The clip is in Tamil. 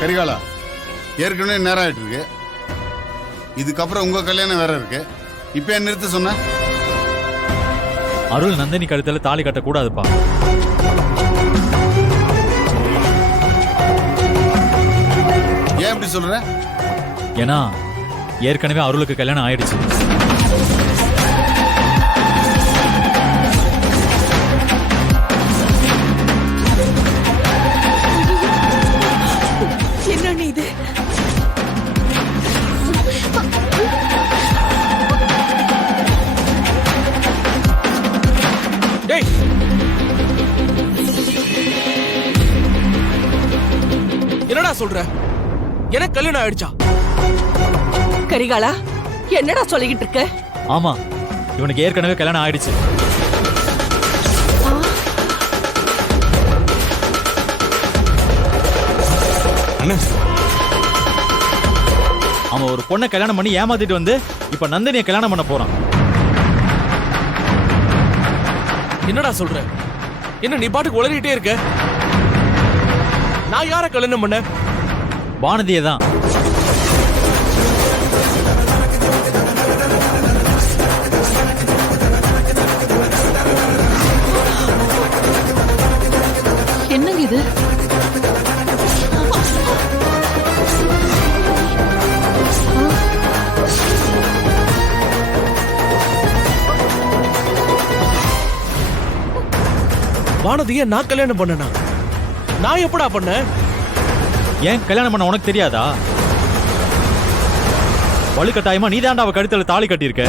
கரிகாலா, ஏற்கனவே நேரம் ஆயிட்டு இருக்கு. இதுக்கப்புறம் உங்க கல்யாணம் வேற இருக்கு. இப்ப ஏன் நிறுத்த சொன்ன? அருள் நந்தினி கழுத்துல தாலி கட்ட கூடாதுப்பா. ஏன் இப்படி சொல்ற? ஏன்னா ஏற்கனவே அருளுக்கு கல்யாணம் ஆயிடுச்சு. என்ன இது? என்னடா சொல்ற? எனக்கு கல்யாணம் ஆயிடுச்சா? கரிகாலா, என்னடா சொல்லிக்கிட்டு இருக்க? ஆமா, இவனுக்கு ஏற்கனவே கல்யாணம் ஆயிடுச்சு. அவன் ஒரு பொண்ணை கல்யாணம் பண்ணி ஏமாத்திட்டு வந்து இப்ப நந்தினியை கல்யாணம் பண்ண போறான். என்னடா சொல்ற? என்ன நீ பாட்டுக்கு உளறிட்டே இருக்க? நான் யார கல்யாணம் பண்ண? வானதியை தான். என்னங்க இது? வானதியை நான் கல்யாணம் பண்ணனா? நான் எப்படா பண்ண? ஏன் கல்யாணம் பண்ண உனக்கு தெரியாதா? வலுக்கட்டாயமா நீ தாண்டா அவ கழுத்துல தாலி கட்டியிருக்க.